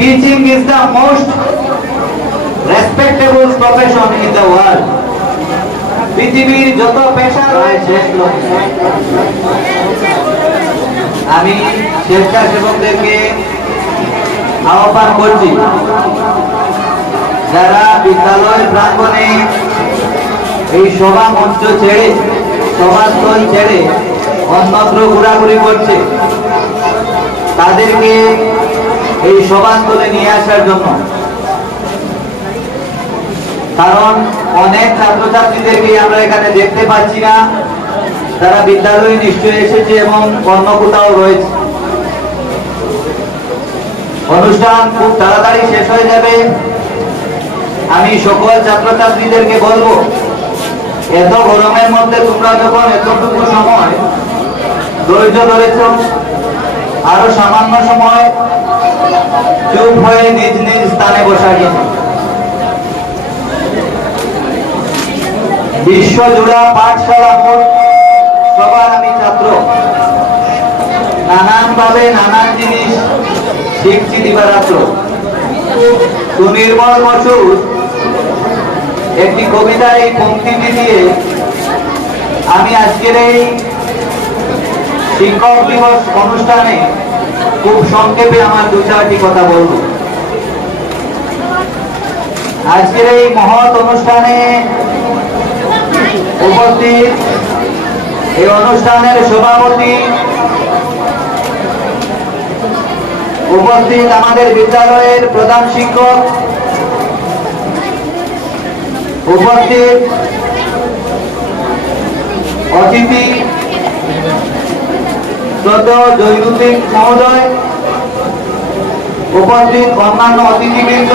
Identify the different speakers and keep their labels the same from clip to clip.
Speaker 1: Teaching is the most respectable profession in the world. পৃথিবীর যত পেশা রয়েছে, আমি স্বেচ্ছাসেবকদেরকে আহ্বান করছি, যারা বিদ্যালয় প্রাঙ্গণে এই সভা মঞ্চ ছেড়ে, সভাস্থল ছেড়ে অন্যত্র ঘোরাঘুরি করছে, তাদেরকে এই সভাস্থলে নিয়ে আসার জন্য। কারণ অনেক ছাত্রছাত্রীদেরকে আমরা এখানে দেখতে পাচ্ছি না। তারা বিদ্যালয়ে নিশ্চয়ই এসেছে এবং অন্য কোথাও রয়েছে। অনুষ্ঠান খুব তাড়াতাড়ি শেষ হয়ে যাবে। আমি সকল ছাত্রছাত্রীদেরকে বলব, এত গরমের মধ্যে তোমরা যখন এতটুকু সময় ধৈর্য ধরেছ আরও সামান্য সময় চুপ হয়ে নিজ নিজ স্থানে বসা গেছে বিশ্বজোড়া পাঠশালা মোট সবার আমি ছাত্র। নানান ভাবে নানান জিনিস শিখছি দিবারাত্র। সুনির্মল বসু একটি কবিতার এই পঙ্ক্তিটি দিয়ে আমি আজকের এই শিক্ষক দিবস অনুষ্ঠানে খুব সংক্ষেপে আমার দু চারটি কথা বলব। আজকের এই মহৎ অনুষ্ঠানে উপস্থিত এই অনুষ্ঠানের সভাপতি উপস্থিত আমাদের বিদ্যালয়ের প্রধান শিক্ষক, উপস্থিত অতিথি শ্রদ্ধেয় জৈনুদ্দিন মহোদয় উপস্থিত অন্যান্য অতিথিবৃন্দ,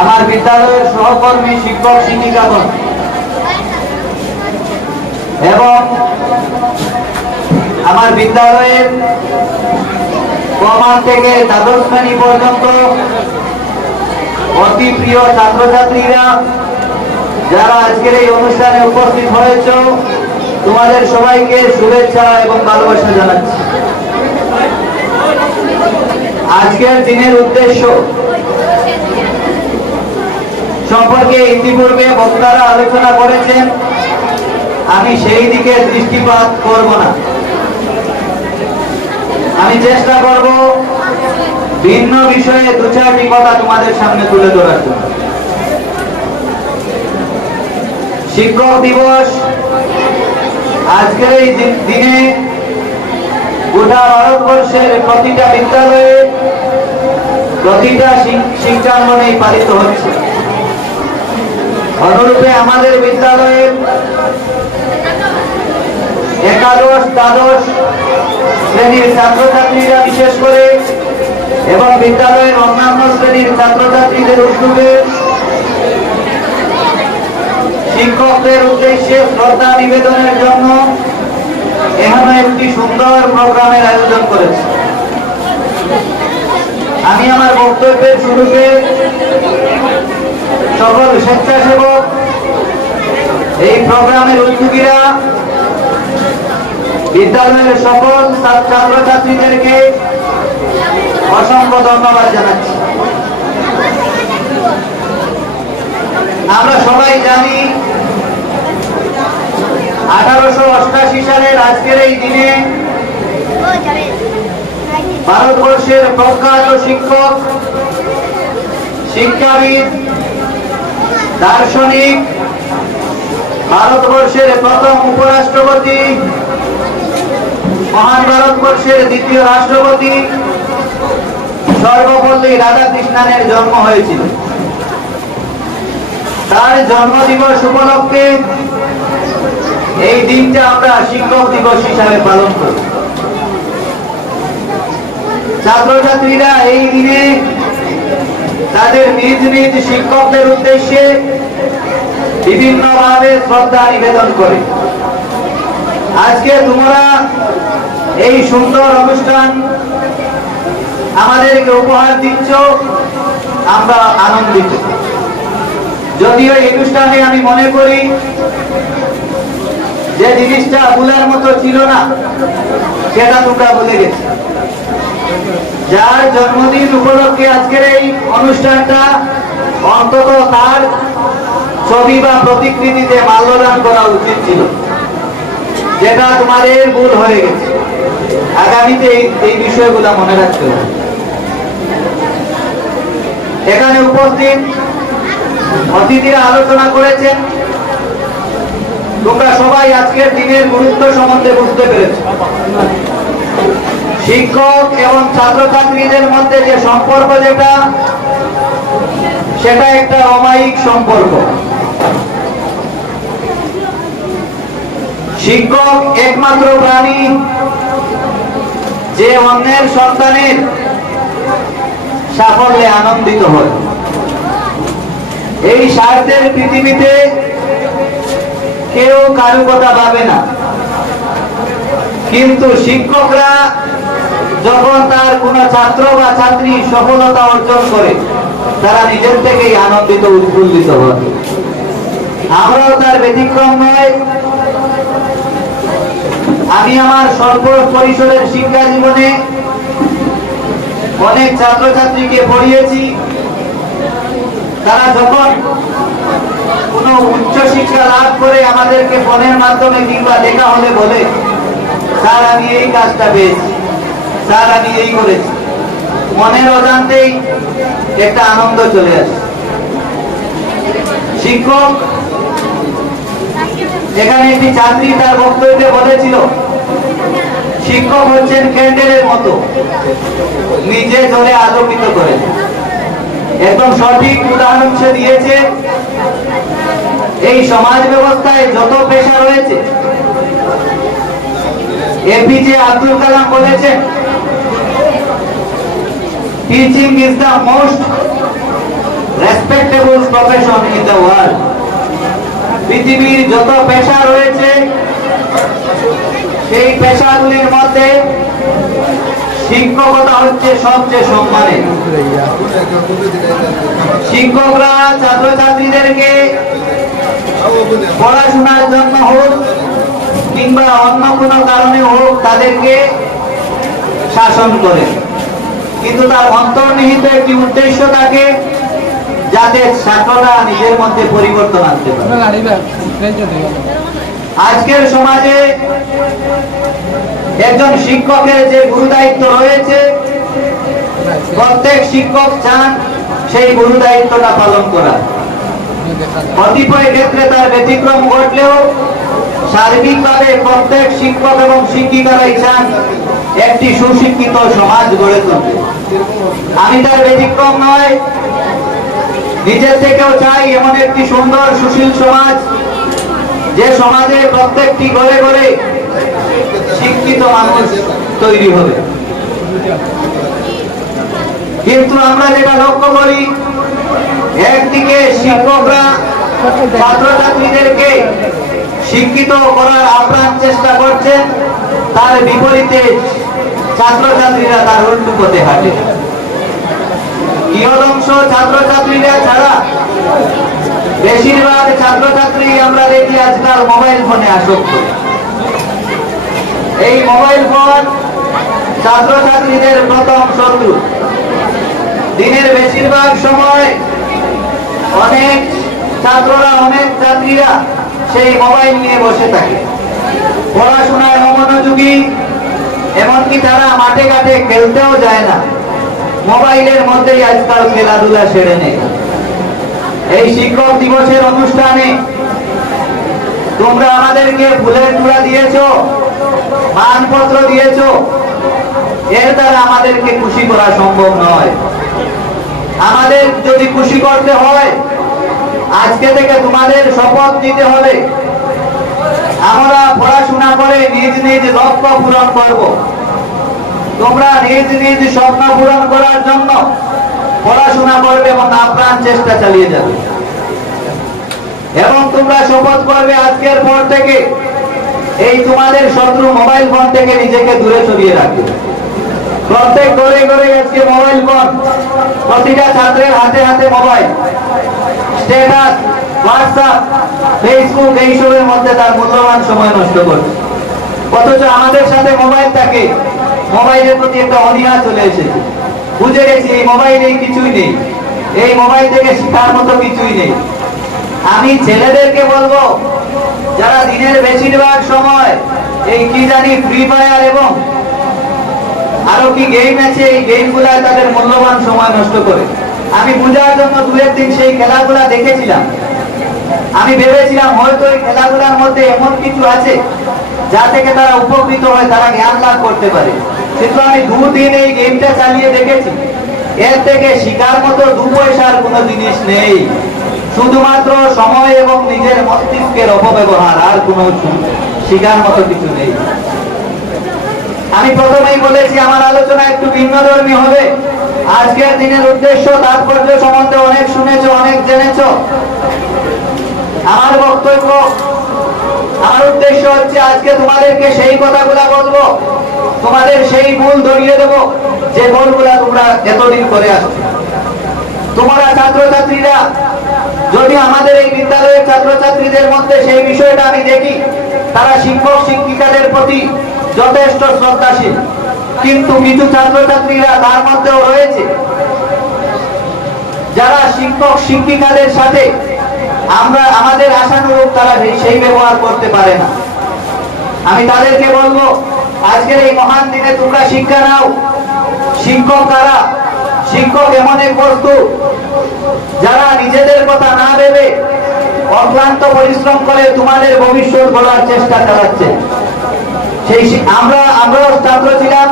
Speaker 1: আমার বিদ্যালয়ের সহকর্মী, শিক্ষক, শিক্ষিকাগণ, এবং আমার বিদ্যালয়ের থেকে দ্বাদশ শ্রেণি পর্যন্ত অতি প্রিয় ছাত্রছাত্রীরা, যারা আজকের এই অনুষ্ঠানে উপস্থিত হয়েছ তোমাদের সবাইকে শুভেচ্ছা এবং ভালোবাসা জানাচ্ছি। আজকের দিনের উদ্দেশ্য সম্পর্কে ইতিপূর্বে বক্তারা আলোচনা করেছেন, আমি সেই দিকে দৃষ্টিপাত করব না। আমি চেষ্টা করব ভিন্ন বিষয়ে দু চারটি কথা তোমাদের সামনে তুলে ধরার জন্য। শিক্ষক দিবস আজকের এই দিন- গোটা ভারতবর্ষের প্রতিটা বিদ্যালয়ে প্রতিটা শিক- শিক্ষাঙ্গনেই পালিত হচ্ছে। অনুরূপে আমাদের বিদ্যালয়ের একাদশ, দ্বাদশ শ্রেণির ছাত্রছাত্রীরা বিশেষ করে এবং বিদ্যালয়ের অন্যান্য শ্রেণির ছাত্রছাত্রীদের উদ্যোগে শিক্ষকদের উদ্দেশ্যে শ্রদ্ধা নিবেদনের জন্য এখানে একটি সুন্দর প্রোগ্রামের আয়োজন করেছে। আমি আমার বক্তব্যের শুরুতে সকল স্বেচ্ছাসেবক, এই প্রোগ্রামের উদ্যোগীরা, বিদ্যালয়ের সকল ছাত্রছাত্রীদেরকে অসংখ্য ধন্যবাদ জানাচ্ছি। আমরা সবাই জানি আঠারোশো অষ্টাশি সালের আজকের এই দিনে ভারতবর্ষের প্রখ্যাত শিক্ষক, শিক্ষাবিদ, দার্শনিক, ভারতবর্ষের প্রথম উপরাষ্ট্রপতি, মহান ভারতবর্ষের দ্বিতীয় রাষ্ট্রপতি, সর্বপল্লী রাধাকৃষ্ণনের জন্ম হয়েছিল। তার জন্মদিবস উপলক্ষে এই দিনটা আমরা শিক্ষক দিবস হিসাবে পালন করি। ছাত্রছাত্রীরা এই দিনে তাদের নিজ নিজ শিক্ষকদের উদ্দেশ্যে বিভিন্নভাবে শ্রদ্ধা নিবেদন করে। আজকে তোমরা এই সুন্দর অনুষ্ঠান আমাদেরকে উপহার দিচ্ছ, আমরা আনন্দিত। যদিও এই অনুষ্ঠানে আমি মনে করি যে জিনিসটা ভুলার মতো ছিল না, সেটা তোমরা ভুলে গেছে। যার জন্মদিন উপলক্ষে আজকের এই অনুষ্ঠানটা অন্তত তার ছবি বা প্রতিকৃতিতে মাল্যদান করা উচিত ছিল। যেটা তোমাদের ভুল হয়ে গেছে। আগামীতে এই বিষয়গুলো মনে রাখতে হবে। এখানে উপস্থিত অতিথিরা আলোচনা করেছেন। তোমরা সবাই আজকের দিনের গুরুত্ব সম্বন্ধে বুঝতে পেরেছ। শিক্ষক এবং ছাত্রছাত্রীদের মধ্যে যে সম্পর্ক যেটা, সেটা একটা অমায়িক সম্পর্ক। শিক্ষক একমাত্র প্রাণী যে অন্যের সন্তানের সাফল্যে আনন্দিত হয়। এই স্বার্থের পৃথিবীতে কেউ কারু কথা ভাবে না। কিন্তু শিক্ষকরা যখন তার কোন ছাত্র বা ছাত্রী সফলতা অর্জন করে, তারা নিজের থেকেই আনন্দিত, উৎফুল্লিত হয়। আমরাও তার ব্যতিক্রম নয়। আমি আমার স্বল্প পরিসরের শিক্ষা জীবনে অনেক ছাত্রছাত্রীকে পড়িয়েছি। তারা যখন কোনো উচ্চ শিক্ষা লাভ করে আমাদেরকে ফোনের মাধ্যমে কিংবা দেখা হলে বলে, স্যার, আমি এই কাজটা পেয়েছি। স্যার, আমি এই করেছি। মনের অজান্তেই একটা আনন্দ চলে আসে। শিক্ষক এখানে একটি ছাত্রী তার বক্তব্যে বলেছিল, শিক্ষক হচ্ছেন ক্যান্ডেলের মতো, নিজে জলে আলোকিত করে একদম সঠিক উদাহরণ সে দিয়েছে। এই সমাজ ব্যবস্থায় যত পেশা রয়েছে এপিজে আব্দুল কালাম বলেছেন teaching is the most respectable profession in the world পৃথিবীর যত পেশা রয়েছে, সেই পেশাগুলির মধ্যে শিক্ষকতা হচ্ছে সবচেয়ে সম্মানের শিক্ষকরা ছাত্রছাত্রীদেরকে পড়াশোনার জন্য হোক কিংবা অন্য কোনো কারণে হোক তাদেরকে শাসন করে। কিন্তু তার অন্তর্নিহিত একটি উদ্দেশ্য থাকে যাতে ছাত্ররা নিজের মধ্যে পরিবর্তন আনতে পারে। আজকের সমাজে একজন শিক্ষকের যে গুরু দায়িত্ব রয়েছে, প্রত্যেক শিক্ষক চান সেই গুরু দায়িত্বটা পালন করা কতিপয় ক্ষেত্রে তার ব্যতিক্রম ঘটলেও সার্বিকভাবে প্রত্যেক শিক্ষক এবং শিক্ষিকারাই চান একটি সুশিক্ষিত সমাজ গড়ে তুলতে। আমি তার ব্যতিক্রম নয়, নিজের থেকেও চাই এমন একটি সুন্দর, সুশীল সমাজ যে সমাজে প্রত্যেকটি ঘরে ঘরে শিক্ষিত মানুষ তৈরি হবে। কিন্তু আমরা যেটা লক্ষ্য করি, একদিকে শিক্ষকরা ছাত্রছাত্রীদেরকে শিক্ষিত করার আপ্রাণ চেষ্টা করছেন, তার বিপরীতে ছাত্রছাত্রীরা তার উল্টো পথে হাঁটে। কিয়দংশ ছাত্রছাত্রীরা ছাড়া বেশিরভাগ ছাত্রছাত্রী আমরা দেখি আজকাল মোবাইল ফোনে আসক্ত। এই মোবাইল ফোন ছাত্রছাত্রীদের প্রথম শত্রু। দিনের বেশিরভাগ সময় অনেক ছাত্ররা, অনেক ছাত্রীরা সেই মোবাইল নিয়ে বসে থাকে। পড়াশোনায় অমনোযোগী, এমনকি তারা মাঠে ঘাটে খেলতেও যায় না। মোবাইলের মধ্যেই আজকাল খেলাধুলা সেরে নেয়। এই শিক্ষক দিবসের অনুষ্ঠানে তোমরা আমাদেরকে ফুলের টুড়া দিয়েছ, মানপত্র দিয়েছ। এর দ্বারা আমাদেরকে খুশি করা সম্ভব নয়। আমাদের যদি খুশি করতে হয়, আজকে থেকে তোমাদের শপথ নিতে হবে। আমরা পড়াশোনা করে নিজ নিজ লক্ষ্য পূরণ করব। তোমরা নিজ নিজ স্বপ্ন পূরণ করার জন্য পড়াশোনা করবে এবং আপ্রাণ চেষ্টা চালিয়ে যাবে। এবং তোমরা শপথ করবে আজকের পর থেকে, এই তোমাদের শত্রু মোবাইল ফোন থেকে নিজেকে দূরে সরিয়ে রাখবে। প্রত্যেক ঘরে ঘরে আজকে মোবাইল ফোন, প্রতিটা ছাত্রের হাতে হাতে মোবাইল। স্ট্যাটাস, হোয়াটসঅ্যাপ, ফেসবুক এইসবের মধ্যে তার মূল্যবান সময় নষ্ট করছে অথচ আমাদের সাথে মোবাইল থাকে, মোবাইলের প্রতি একটা অনীহা চলে এসেছে। বুঝে গেছি, এই মোবাইলে কিছুই নেই। এই মোবাইল থেকে শেখার মতো কিছুই নেই। আমি ছেলেদেরকে বলব, যারা দিনের বেশিরভাগ সময় এই কি জানি ফ্রি ফায়ার এবং আরও কি গেম আছে, এই গেম গুলায় তাদের মূল্যবান সময় নষ্ট করে। আমি বোঝার জন্য দু একদিন সেই খেলাগুলা দেখেছিলাম। আমি ভেবেছিলাম হয়তো এই খেলাগুলোর মধ্যে এমন কিছু আছে, যা থেকে তারা উপকৃত হয়, তারা জ্ঞান লাভ করতে পারে। কিন্তু আমি দুদিন এই গেমটা চালিয়ে দেখেছি। এর থেকে শিকার মতো দু পয়সার কোনো জিনিস নেই। শুধুমাত্র সময় এবং নিজের মস্তিষ্কের অপব্যবহার আর কোনো শিকার মতো কিছু নেই। আমি প্রথমেই বলেছি, আমার আলোচনা একটু ভিন্নধর্মী হবে। আজকের দিনের উদ্দেশ্য, তাৎপর্য সম্বন্ধে অনেক শুনেছো, অনেক জেনেছো। আমার বক্তব্য, আমার উদ্দেশ্য হচ্ছে, আজকে তোমাদেরকে সেই কথাগুলা বলব। তোমাদের সেই মূল ধরিয়ে দেব, যে মূলগুলা তোমরা এতদিন করে আসছো তোমরা ছাত্রছাত্রীরা, যদি আমাদের এই বিদ্যালয়ের ছাত্রছাত্রীদের মধ্যে সেই বিষয়টা আমি দেখি, তারা শিক্ষক, শিক্ষিকাদের প্রতি যথেষ্ট শ্রদ্ধাশীল। কিন্তু কিছু ছাত্রছাত্রীরা তার মধ্যেও রয়েছে। যারা শিক্ষক, শিক্ষিকাদের সাথে আমরা, আমাদের আশানুরূপ তারা সেই ব্যবহার করতে পারে না। আমি তাদেরকে বলব আজকের এই মহান দিনে তোমরা শিক্ষা নাও। শিক্ষক তারা শিক্ষক এমন এক বস্তু যারা নিজেদের কথা না ভেবে অক্লান্ত পরিশ্রম করে তোমাদের ভবিষ্যৎ গড়ার চেষ্টা চালাচ্ছে। সেই আমরা আমরাও ছাত্র ছিলাম।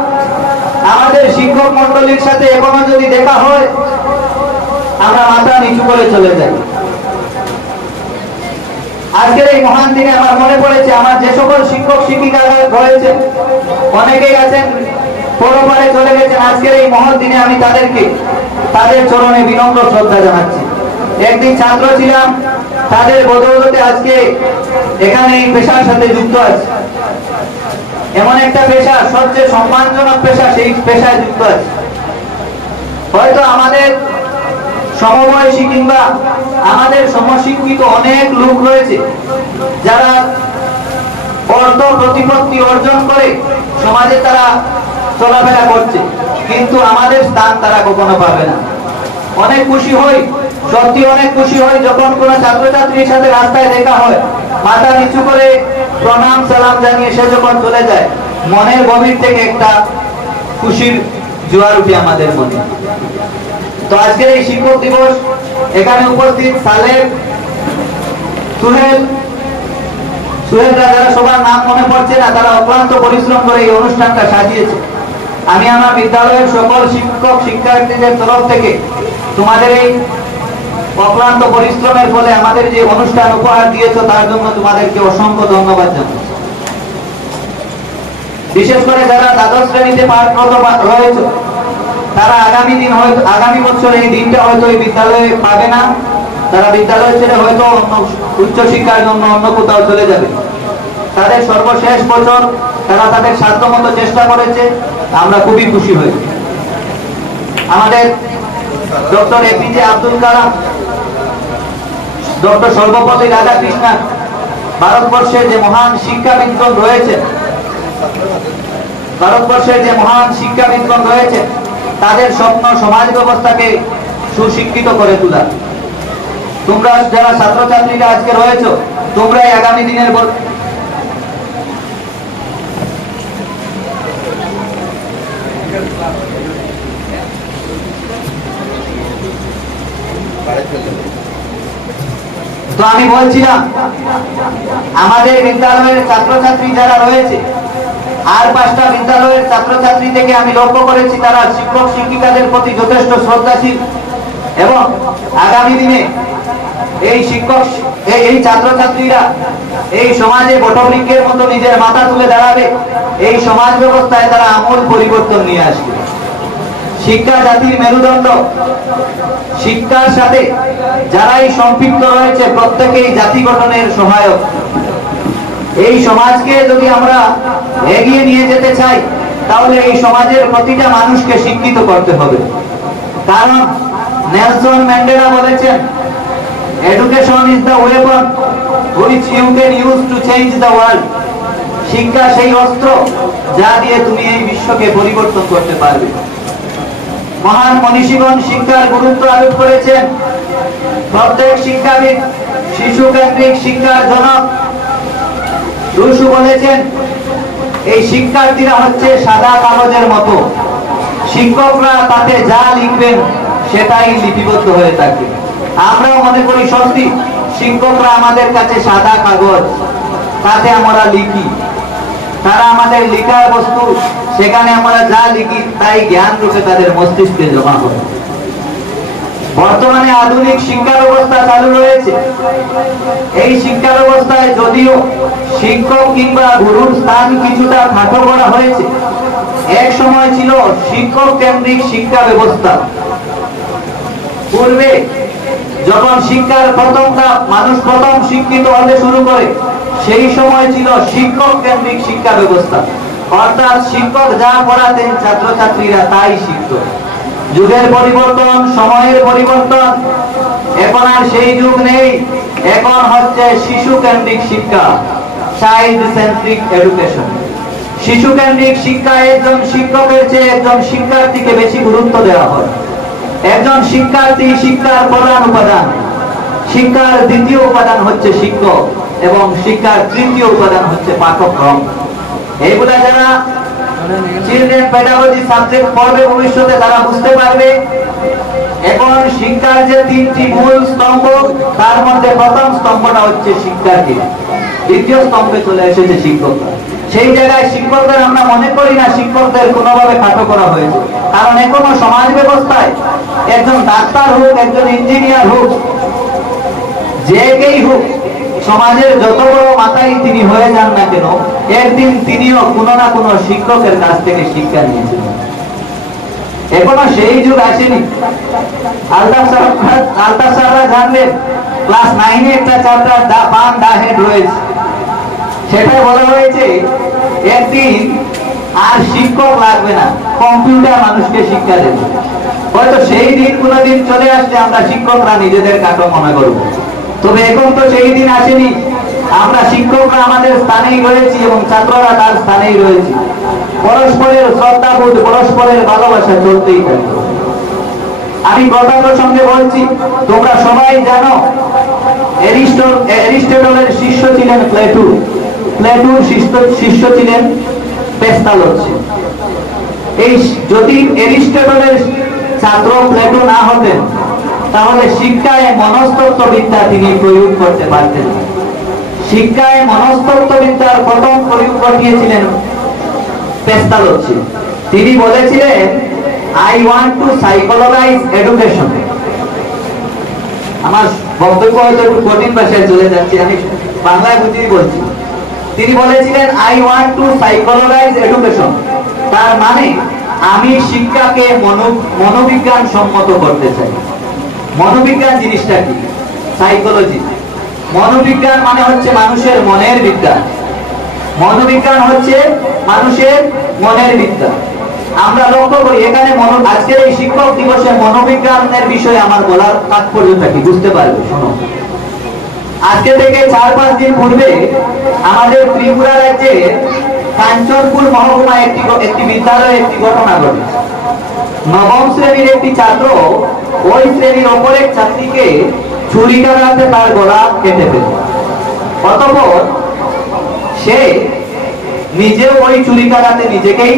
Speaker 1: আমাদের শিক্ষক মন্ডলীর সাথে এখনও যদি দেখা হয়, আমরা মাথা নিচু করে চলে যাই। আজকের এই মহান দিনে আমার মনে পড়েছে, আমার যে সকল শিক্ষক শিক্ষিকা রয়েছে, অনেকেই আছেন, পরপারে চলে গেছেন। আজকের এই মহৎ দিনে আমি তাদেরকে, তাদের চরণে বিনম্র শ্রদ্ধা জানাচ্ছি। একদিন ছাত্র ছিলাম, তাদের বদৌলতে আজকে এখানে এই পেশার সাথে যুক্ত আছে। এমন একটা পেশা, সবচেয়ে সম্মানজনক পেশা, সেই পেশায় যুক্ত আছে। হয়তো আমাদের সমবয়সী কিংবা আমাদের সমশিক্ষিত অনেক লোক রয়েছে, যারা অর্থ প্রতিপত্তি অর্জন করে সমাজে তারা চলাফেরা করছে, কিন্তু আমাদের স্থান তারা কখনো পাবে না। অনেক খুশি হই, সত্যি অনেক খুশি হই যখন কোনো ছাত্রছাত্রীর সাথে রাস্তায় দেখা হয়, মাথা নিচু করে প্রণাম, সালাম জানিয়ে সে যখন চলে যায়, মনের গভীর থেকে একটা খুশির জোয়ার উঠে আমাদের মনে। তো আজকের এই শিক্ষক দিবস এখানে উপস্থিত সালেম সুহেল সুহেলরা যারা সবার নাম মনে পড়ছে না, তারা অক্লান্ত পরিশ্রম করে এই অনুষ্ঠানটা সাজিয়েছে। আমি আমার বিদ্যালয়ের সকল শিক্ষক, শিক্ষার্থীদের তরফ থেকে তোমাদের এই অক্লান্ত পরিশ্রমের ফলে আমাদের যে অনুষ্ঠান উপহার দিয়েছ, তার জন্য তোমাদেরকে অসংখ্য ধন্যবাদ জানাই বিশেষ করে যারা দ্বাদশ শ্রেণীতে পাঠরত রয়েছে তারা আগামী দিন হয়তো, আগামী বছর এই দিনটা হয়তো এই বিদ্যালয়ে পাবে না। তারা বিদ্যালয় ছেড়ে হয়তো অন্য উচ্চ শিক্ষার জন্য অন্য কোথাও চলে যাবে। তাদের সর্বশেষ বছর তারা তাদের সাধ্যমতো চেষ্টা করেছে। আমরা খুবই খুশি হই। আমাদের doctor APJ Abdul Kalam, doctor Sarvepalli Radhakrishnan, ভারতবর্ষের যে মহান শিক্ষাবিদগণ রয়েছে ভারতবর্ষের যে মহান শিক্ষাবিদগণ রয়েছে তাদের স্বপ্ন সমাজ ব্যবস্থাকে সুশিক্ষিত করে তোলা। তোমরা যারা ছাত্রছাত্রীরা আজকে রয়েছে, তোমরাই আগামী দিনের তো আমি বলছিলাম, আমাদের বিদ্যালয়ের ছাত্রছাত্রী যারা রয়েছে আর পাঁচটা বিদ্যালয়ের ছাত্রছাত্রী থেকে আমি লক্ষ্য করেছি, তারা শিক্ষক, শিক্ষিকাদের প্রতি যথেষ্ট শ্রদ্ধাশীল। এবং আগামী দিনে এই শিক্ষক, এই- ছাত্রছাত্রীরা এই সমাজে বটবৃক্ষের মতো নিজের মাথা তুলে দাঁড়াবে, এই সমাজ ব্যবস্থায় তারা আমূল পরিবর্তন নিয়ে আসবে। শিক্ষা জাতির মেরুদণ্ড। শিক্ষার সাথে যারাই সম্পৃক্ত রয়েছে, প্রত্যেকেই জাতি গঠনের সহায়ক। এই সমাজকে যদি আমরা এগিয়ে নিয়ে যেতে চাই, তাহলে এই সমাজের প্রতিটা মানুষকে শিক্ষিত করতে হবে। কারণ নেলসন ম্যান্ডেলা বলেছেন education is the weapon which you can use to change the world শিক্ষা সেই অস্ত্র যা দিয়ে তুমি এই বিশ্বকে পরিবর্তন করতে পারবে। মহান মনীষীগণ শিক্ষার গুরুত্ব আরোপ করেছেন, প্রত্যেক শিক্ষাবিদ শিশু কেন্দ্রিক শিক্ষার জনক। রুশু বলেছেন এই শিক্ষার্থীরা হচ্ছে সাদা কাগজের মতো। শিক্ষকরা তাতে যা লিখবেন সেটাই লিপিবদ্ধ হয়ে থাকে আমরাও মনে করি, সত্যি, শিক্ষকরা আমাদের কাছে সাদা কাগজ, তাতে আমরা লিখি। তারা আমাদের লিখার বস্তু, সেখানে আমরা যা লিখি, তাই জ্ঞান রূপে তাদের মস্তিষ্কে জমা হয়। বর্তমানে আধুনিক শিক্ষা ব্যবস্থা চালু রয়েছে। এই শিক্ষা ব্যবস্থায় যদিও শিক্ষক কিংবা গুরুর স্থান কিছুটা খাটো করা হয়েছে, এক সময় ছিল শিক্ষক কেন্দ্রিক শিক্ষা ব্যবস্থা। পূর্বে যখন শিক্ষার প্রথম ধাপ, মানুষ প্রথম শিক্ষিত হতে শুরু করে, সেই সময় ছিল শিক্ষক কেন্দ্রিক শিক্ষা ব্যবস্থা। অর্থাৎ শিক্ষক যা পড়াতেন ছাত্রছাত্রীরা তাই শিখত। যুগের পরিবর্তন, সময়ের পরিবর্তন। এখন আর সেই যুগ নেই। এখন হচ্ছে শিশু কেন্দ্রিক শিক্ষা চাইল্ড সেন্ট্রিক এডুকেশন শিশু কেন্দ্রিক শিক্ষা একজন শিক্ষকের চেয়ে একজন শিক্ষার্থীকে বেশি গুরুত্ব দেওয়া হয়। একজন শিক্ষার্থী শিক্ষার প্রধান উপাদান। শিক্ষার দ্বিতীয় উপাদান হচ্ছে শিক্ষক এবং শিক্ষার তৃতীয় উপাদান হচ্ছে পাঠ্যক্রম। এইগুলা যারা চিলড্রেন পেডাগজি সাবজেক্ট পড়বে ভবিষ্যতে, তারা বুঝতে পারবে। এখন শিক্ষার যে তিনটি মূল স্তম্ভ, তার মধ্যে প্রথম স্তম্ভটা হচ্ছে শিক্ষার্থী দ্বিতীয় স্তম্ভে চলে এসেছে সেই জায়গায় শিক্ষকদের আমরা মনে করি না, শিক্ষকদের কোনোভাবে খাটো করা হয়েছে। কারণ এখনও সমাজ ব্যবস্থায় একজন ডাক্তার হোক, একজন ইঞ্জিনিয়ার হোক, যে কেই হোক সমাজের যত বড় মাথায় তিনি হয়ে যান না কেন, একদিন তিনিও কোনো না কোনো শিক্ষকের কাছ থেকে শিক্ষা নিয়েছিলেন। এখনও সেই যুগ আসেনি। স্যাররা জানলেন, ক্লাস নাইনে একটা দা বান দা হেড রয়েছে। সেটা বলা হয়েছে, একদিন আর শিক্ষক লাগবে না, কম্পিউটার মানুষকে শিক্ষা দেবে। হয়তো সেই দিন কোনোদিন চলে আসলে আমরা শিক্ষকরা নিজেদের কাটো মনে করব তবে এখন তো সেই দিন আসেনি। আমরা শিক্ষকরা আমাদের স্থানেই রয়েছি এবং ছাত্ররা তার স্থানেই রয়েছে। পরস্পরের শ্রদ্ধাবোধ পরস্পরের ভালোবাসা চলতেই থাকবে আমি কথা প্রসঙ্গে বলছি, তোমরা সবাই জানো এরিস্টো- এরিস্টটলের শিষ্য ছিলেন প্লেটু। প্লেটুর শিষ্য শিষ্য ছিলেন পেস্তালস এই যদি এরিস্টটলের ছাত্র প্লেটু না হতেন। তাহলে শিক্ষায় মনস্তত্ত্ব বিদ্যা তিনি প্রয়োগ করতে পারতেন। শিক্ষায় মনস্তত্ত্ব বিদ্যার প্রথম প্রয়োগ ঘটিয়েছিলেন তিনি বলেছিলেন আই ওয়ান্ট টু এডুকেশন আমার বক্তব্য হয়তো একটু কঠিন ভাষায় চলে যাচ্ছে, আমি বাংলায় বুঝিয়ে বলছি। তিনি বলেছিলেন আই ওয়ান্ট টু এডুকেশন তার মানে আমি শিক্ষাকে মনো- মনোবিজ্ঞান সম্মত করতে চাই। মনোবিজ্ঞান জিনিসটা কি? সাইকোলজি মনোবিজ্ঞান মানে হচ্ছে মানুষের মনের বিজ্ঞান মনোবিজ্ঞান হচ্ছে মানুষের মনের বিদ্যা। আমরা লক্ষ্য করি, এখানে মনো আজকের এই শিক্ষক দিবসে মনোবিজ্ঞানের বিষয়ে আমার বলার তাৎপর্যটা কি? বুঝতে পারবে, শোনো। আজকে থেকে চার পাঁচ দিন পূর্বে আমাদের ত্রিপুরা রাজ্যে কাঞ্চনপুর মহকুমায় একটি একটি বিদ্যালয়ে একটি ঘটনা ঘটেছে নবম শ্রেণির একটি ছাত্র ওই শ্রেণির অপর এক ছাত্রীকে ছুরি কাটাতে তার গলা কেটে ফেলে। অতঃপর সে নিজেও ওই চুরি কাটাতে নিজেকেই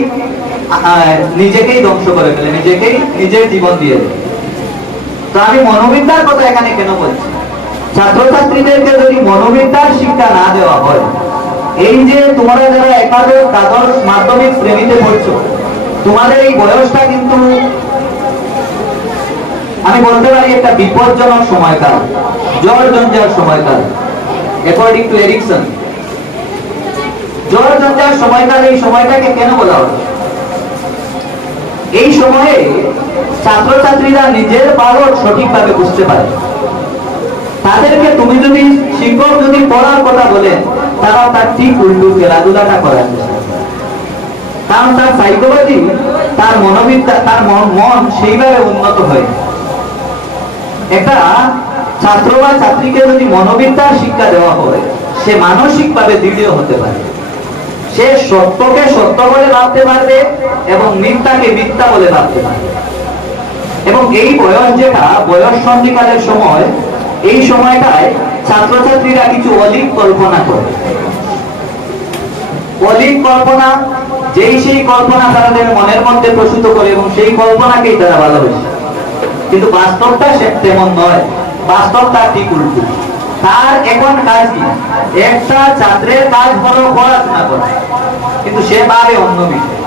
Speaker 1: নিজেকেই ধ্বংস করে ফেলে, নিজেকেই নিজের জীবন দিয়ে দেয়। তো আমি মনোবিদ্যার কথা এখানে কেন বলছি? ছাত্রছাত্রীদেরকে যদি মনোবিদ্যার শিক্ষা না দেওয়া হয়, এই যে তোমরা যারা একাদশ, দ্বাদশ মাধ্যমিক শ্রেণীতে পড়ছো তোমাদের এই বয়সটা কিন্তু আমি বলতে পারি একটা বিপজ্জনক সময়কাল জ্বর জঞ্জার সময়কাল অ্যাকর্ডিং টু এরিকসন জ্বর জঞ্জার সময়কাল, এই সময়টাকে কেন বলা হয়? এই সময়ে ছাত্রছাত্রীরা নিজের পালক সঠিকভাবে বুঝতে পারে। তাদেরকে তুমি যদি শিক্ষক যদি পড়ার কথা বলেন তারা তার ঠিক উল্টু খেলাধুলাটা করার চেষ্টা। কারণ তার সাইকোলজি তার মনোবিদ্যা, তার মন সেইভাবে উন্নত হয়। একটা ছাত্র বা ছাত্রীকে যদি মনোবিদ্যার শিক্ষা দেওয়া হয়, সে মানসিক ভাবে দৃঢ় হতে পারে। সে সত্যকে সত্য বলে ভাবতে পারবে এবং মিথ্যাকে মিথ্যা বলে ভাবতে পারবে। এবং এই বয়স যেটা, বয়স সন্ধিকালের সময়, এই সময়টায় ছাত্রছাত্রীরা কিছু অলিক কল্পনা করে। অলিক কল্পনা যেই সেই কল্পনা তাদের মনের মধ্যে প্রসূত করে এবং সেই কল্পনাকেই তারা ভালোবাসে। কিন্তু বাস্তবটা সে তেমন নয়। বাস্তব তার ঠিক উল্টো। তার এখন কাজ কি? একটা ছাত্রের কাজ হলো পড়াশোনা করা। কিন্তু সে ভাবে অন্য বিষয়।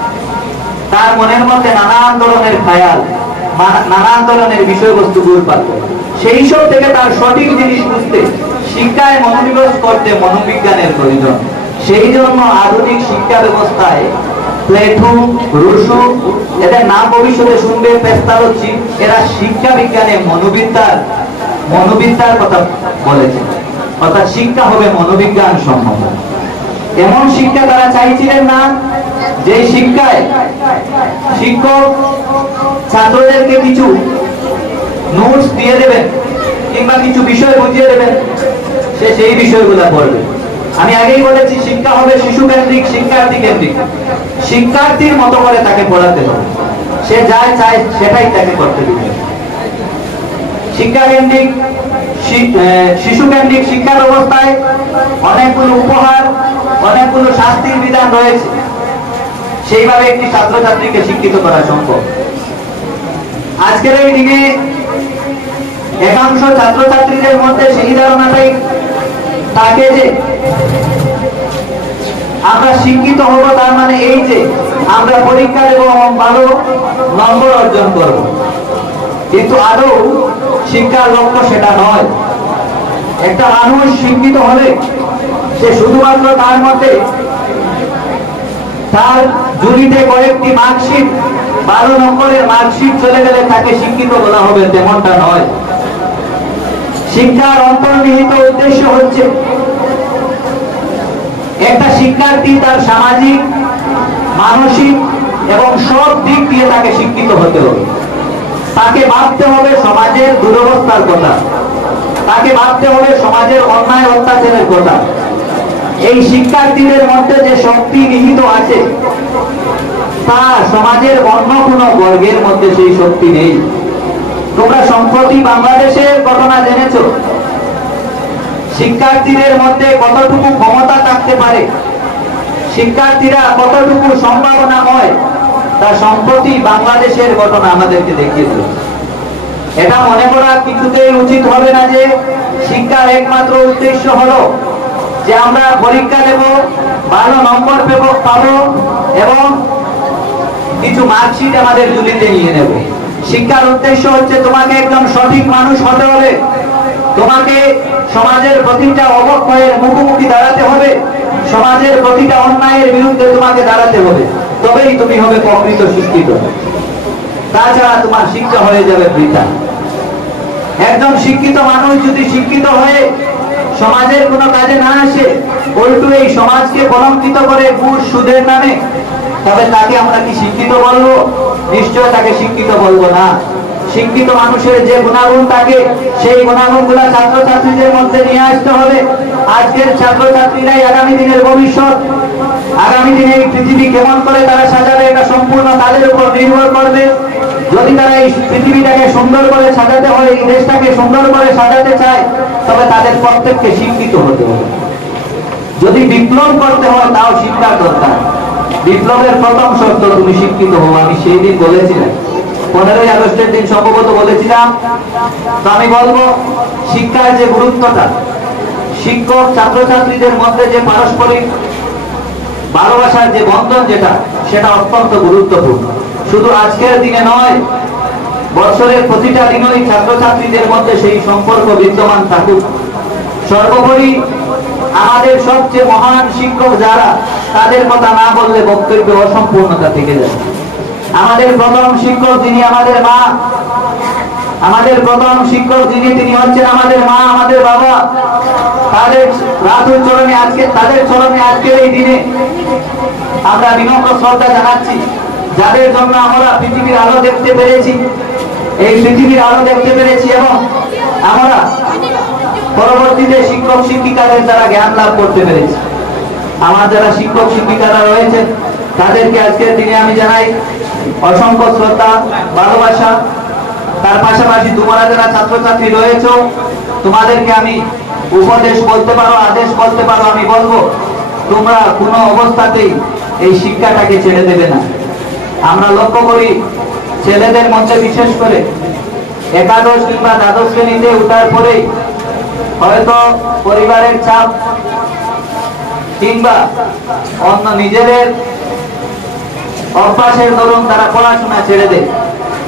Speaker 1: তার মনের মধ্যে নানান ধরনের খায়াল নানান ধরনের বিষয়বস্তু ঘুরপাক করে। সেই সব থেকে তার সঠিক জিনিস বুঝতে, শিক্ষায় মনোনিবেশ করতে মনোবিজ্ঞানের প্রয়োজন। সেই জন্য আধুনিক শিক্ষা ব্যবস্থায় প্লেটু রুশু এদের নাম ভবিষ্যতে শুনবে পেস্তালচি এরা শিক্ষা বিজ্ঞানে মনোবিদ্যার মনোবিদ্যার কথা বলেছে। অর্থাৎ শিক্ষা হবে মনোবিজ্ঞান সম্মত এমন শিক্ষা তারা চাইছিলেন না যে শিক্ষায় শিক্ষক ছাত্রদেরকে কিছু নোটস দিয়ে দেবেন, কিংবা কিছু বিষয় বুঝিয়ে দেবেন, সে সেই বিষয়গুলো পড়বে। আমি আগেই বলেছি, শিক্ষা হবে শিশু কেন্দ্রিক, শিক্ষার্থী কেন্দ্রিক। শিক্ষার্থীর মতো করে তাকে পড়াতে হবে। সে যা চায়, সেটাই তাকে করতে দিবে। শিক্ষা কেন্দ্রিক শিশু কেন্দ্রিক শিক্ষা ব্যবস্থায় অনেকগুলো উপহার, অনেকগুলো শাস্তির বিধান রয়েছে। সেইভাবে একটি ছাত্রছাত্রীকে শিক্ষিত করা সম্ভব। আজকের এই দিনে একাংশ ছাত্রছাত্রীদের মধ্যে সেই ধারণাটাই থাকে যে আমরা শিক্ষিত হব, তার মানে এই যে আমরা পরীক্ষা দেব এবং ভালো নম্বর অর্জন করব। কিন্তু আদৌ শিক্ষার লক্ষ্য সেটা নয়। একটা মানুষ শিক্ষিত হলে সে শুধুমাত্র তার মধ্যে তার জুড়িতে কয়েকটি মার্কশিট বারো নম্বরের মার্কশিট চলে গেলে তাকে শিক্ষিত বলা হবে, তেমনটা নয়। শিক্ষার অন্তর্নিহিত উদ্দেশ্য হচ্ছে একটা শিক্ষার্থী তার সামাজিক, মানসিক এবং সব দিক দিয়ে তাকে শিক্ষিত হতে হবে। তাকে ভাবতে হবে সমাজের দুরবস্থার কথা। তাকে ভাবতে হবে সমাজের অন্যায়, অত্যাচারের কথা। এই শিক্ষার্থীদের মধ্যে যে শক্তি নিহিত আছে, তা সমাজের অন্য কোনো বর্গের মধ্যে সেই শক্তি নেই। তোমরা সম্প্রতি বাংলাদেশের ঘটনা জেনেছো। শিক্ষার্থীদের মধ্যে কতটুকু ক্ষমতা থাকতে পারে? শিক্ষার্থীরা কতটুকু সম্ভাবনাময়? তা সম্প্রতি বাংলাদেশের ঘটনা আমাদেরকে দেখিয়ে দিল এটা মনে করা কিছুতেই উচিত হবে না যে শিক্ষার একমাত্র উদ্দেশ্য হলো যে আমরা পরীক্ষা দেব, ভালো নম্বর পেব এবং কিছু মার্কশিট আমাদের জুলিতে নিয়ে নেব। শিক্ষার উদ্দেশ্য হচ্ছে তোমাকে একদম সঠিক মানুষ হতে হবে। তোমাকে সমাজের প্রতিটা অবক্ষয়ের মুখোমুখি দাঁড়াতে হবে। সমাজের প্রতিটা অন্যায়ের বিরুদ্ধে তোমাকে দাঁড়াতে হবে। তবেই তুমি হবে প্রকৃত শিক্ষিত। তাছাড়া তোমার শিক্ষা হয়ে যাবে বৃথা। একজন শিক্ষিত মানুষ যদি শিক্ষিত হয়ে সমাজের কোনো কাজে না আসে, উল্টো এই সমাজকে কলঙ্কিত করে ঘুষ সুদের নামে তবে তাকে আমরা কি শিক্ষিত বলব? নিশ্চয় তাকে শিক্ষিত বলব না। শিক্ষিত মানুষের যে গুণাগুণ থাকে সেই গুণাগুণগুলা ছাত্রছাত্রীদের মধ্যে নিয়ে আসতে হবে। আজকের ছাত্রছাত্রীরাই আগামী দিনের ভবিষ্যৎ। আগামী দিনে এই পৃথিবী কেমন করে তারা সাজাবে, এটা সম্পূর্ণ তাদের উপর নির্ভর করবে। যদি তারা এই পৃথিবীটাকে সুন্দর করে সাজাতে হয়, এই দেশটাকে সুন্দর করে সাজাতে চায়, তবে তাদের প্রত্যেককে শিক্ষিত হতে হবে। যদি বিপ্লব করতে হয়, তাও শিক্ষার দরকার। বিপ্লবের প্রথম শর্ত তুমি শিক্ষিত হও, আমি সেই দিন বলেছিলাম। পনেরোই আগস্টের দিন সম্ভবত বলেছিলাম, তো আমি বলব, শিক্ষার যে গুরুত্বটা, শিক্ষক, ছাত্রছাত্রীদের মধ্যে যে পারস্পরিক ভালোবাসার যে বন্ধন যেটা, সেটা অত্যন্ত গুরুত্বপূর্ণ। শুধু আজকের দিনে নয়, বছরের প্রতিটা দিনই ছাত্রছাত্রীদের মধ্যে সেই সম্পর্ক বিদ্যমান থাকুক। সর্বোপরি আমাদের সবচেয়ে মহান শিক্ষক যারা তাদের কথা না বললে বক্তব্য অসম্পূর্ণতা থেকে যায় আমাদের প্রথম শিক্ষক যিনি আমাদের মা, আমাদের প্রথম শিক্ষক যিনি, তিনি হচ্ছেন আমাদের মা, আমাদের বাবা। তাদের রাতুল চরণে আজকে, তাদের চরণে আজকের এই দিনে আমরা বিনম্র শ্রদ্ধা জানাচ্ছি। যাদের জন্য আমরা পৃথিবীর আলো দেখতে পেরেছি, এই পৃথিবীর আলো দেখতে পেরেছি এবং আমরা পরবর্তীতে শিক্ষক শিক্ষিকাদের দ্বারা জ্ঞান লাভ করতে পেরেছি। আমার যারা শিক্ষক শিক্ষিকারা রয়েছেন তাদেরকে আজকের দিনে আমি জানাই অসংখ্য শ্রদ্ধা, ভালোবাসা। তার পাশাপাশি তোমরা যারা ছাত্রছাত্রী রয়েছ, তোমাদেরকে আমি উপদেশ বলতে পারো, আদেশ বলতে পারো, আমি বলব, তোমরা কোনো অবস্থাতেই এই শিক্ষাটাকে ছেড়ে দেবে না। আমরা লক্ষ্য করি, ছেলেদের মধ্যে বিশেষ করে একাদশ কিংবা দ্বাদশ শ্রেণীতে উঠার পরেই হয়তো পরিবারের চাপ কিংবা অন্য নিজেদের অভ্যাসের দরুন তারা পড়াশোনা ছেড়ে দেয়।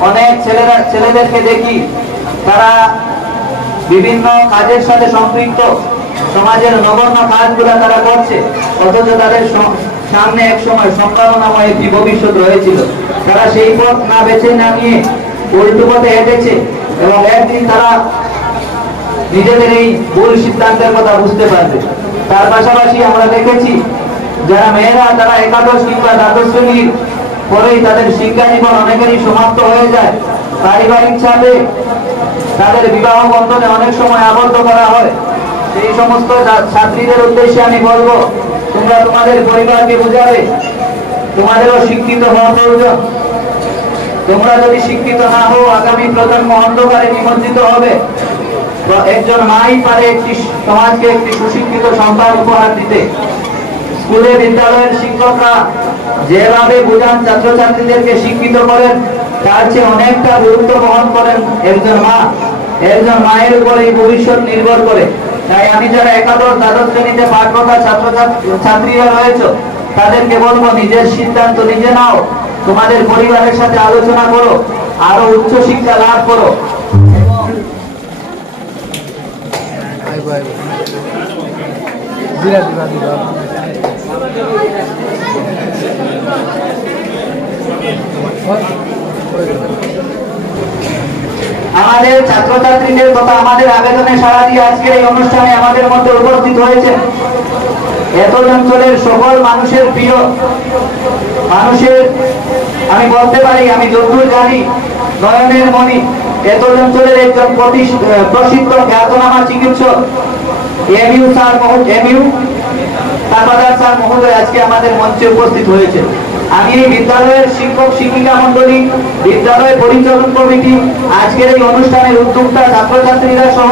Speaker 1: অনেক ছেলেরা ছেলেদেরকে দেখি তারা বিভিন্ন কাজের সাথে সম্পৃক্ত। সমাজের নগণ্য কাজগুলো তারা করছে, অথচ তাদের সামনে এক সময় সম্ভাবনাময় একটি ভবিষ্যৎ রয়েছিল। তারা সেই পথ না বেছে না নিয়ে উল্টো পথে হেঁটেছে এবং একদিন তারা নিজেদের এই ভুল সিদ্ধান্তের কথা বুঝতে পারবে। তার পাশাপাশি আমরা দেখেছি যারা মেয়েরা, তারা একাদশ কিংবা দ্বাদশ শ্রেণির পরেই তাদের শিক্ষা জীবন অনেকেরই সমাপ্ত হয়ে যায়। পারিবারিক চাপে তাদের বিবাহ বন্ধনে অনেক সময় আবদ্ধ করা হয়। সেই সমস্ত ছাত্রীদের উদ্দেশ্যে আমি বলব, তোমরা তোমাদের পরিবারকে বুঝাবে, তোমাদেরও শিক্ষিত হওয়া প্রয়োজন। তোমরা যদি শিক্ষিত না হও, আগামী প্রজন্ম অন্ধকারে নিমজ্জিত হবে। একজন মাই পারে একটি সমাজকে একটি সুশিক্ষিত সন্তান উপহার দিতে। স্কুলে বিদ্যালয়ের শিক্ষকরা যেভাবে বোঝান, ছাত্রছাত্রীদেরকে শিক্ষিত করেন, তার চেয়ে অনেকটা গুরুত্ব বহন করেন একজন মা। একজন মায়ের উপর ভবিষ্যৎ নির্ভর করে। তাই আমি যারা একাদশ দ্বাদশ শ্রেণীতে পাঠরত ছাত্রছাত্রীরা রয়েছে, তাদেরকে বলব, নিজের সিদ্ধান্ত নিজে নাও। তোমাদের পরিবারের সাথে আলোচনা করো, আরও উচ্চ শিক্ষা লাভ করো। আমাদের ছাত্রছাত্রীদের তথা আমাদের আবেদনে সাড়া দিয়ে আজকের এই অনুষ্ঠানে আমাদের মধ্যে উপস্থিত হয়েছে এত অঞ্চলের সকল মানুষের প্রিয়। মানুষের, আমি বলতে পারি, আমি যতদূর জানি, নয়নের মণি। এত অঞ্চলের একজন প্রসিদ্ধ খ্যাতনামা চিকিৎসক এমইউ স্যার এমইউ তারবাদার স্যার মহোদয় আজকে আমাদের মঞ্চে উপস্থিত হয়েছে। আমি এই বিদ্যালয়ের শিক্ষক শিক্ষিকা মন্ডলী বিদ্যালয় পরিচালন কমিটি, আজকের এই অনুষ্ঠানের উদ্যোক্তা ছাত্রছাত্রীরা সহ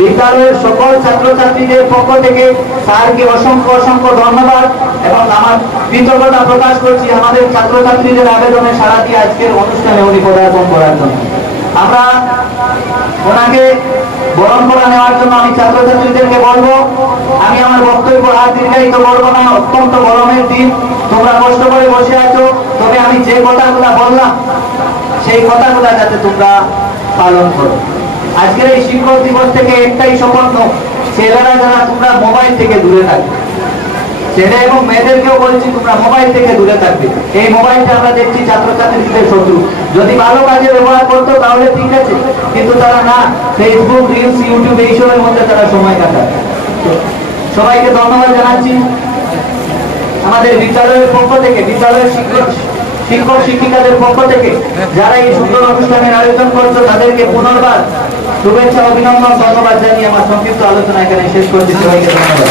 Speaker 1: বিদ্যালয়ের সকল ছাত্রছাত্রীদের পক্ষ থেকে স্যারকে অসংখ্য অসংখ্য ধন্যবাদ এবং আমার কৃতজ্ঞতা প্রকাশ করছি আমাদের ছাত্রছাত্রীদের আবেদনে সারা দিয়ে আজকের অনুষ্ঠানে উনি পদার্পণ করার জন্য। আমরা ওনাকে বরণ করা নেওয়ার জন্য আমি ছাত্রছাত্রীদেরকে বলব আমি আমার বক্তব্য আর দীর্ঘায়িত করব না অত্যন্ত গরমের দিন তোমরা কষ্ট করে বসে আছো তবে আমি যে কথাগুলো বললাম সেই কথাগুলো যাতে তোমরা পালন করো। আজকের এই শিক্ষক দিবস থেকে একটাই নাও, ছেলেরা যারা তোমরা মোবাইল থেকে দূরে থাকবে। ছেলে এবং মেয়েদেরকেও বলছি, তোমরা মোবাইল থেকে দূরে থাকবে। এই মোবাইলটা আমরা দেখছি ছাত্রছাত্রীদের শত্রু। যদি ভালো কাজে ব্যবহার করতো, তাহলে ঠিক আছে। কিন্তু তারা না ফেসবুক রিলস ইউটিউব এইসবের মধ্যে তারা সময় কাটায়। সবাইকে ধন্যবাদ জানাচ্ছি। আমাদের বিদ্যালয়ের পক্ষ থেকে, বিদ্যালয়ের শিক্ষক শিক্ষক, শিক্ষিকাদের পক্ষ থেকে, যারা এই সুন্দর অনুষ্ঠানের আয়োজন করছ, তাদেরকে পুনর্বার শুভেচ্ছা, অভিনন্দন, ধন্যবাদ জানিয়ে আমার সংক্ষিপ্ত আলোচনা এখানে শেষ করছি। সবাইকে ধন্যবাদ।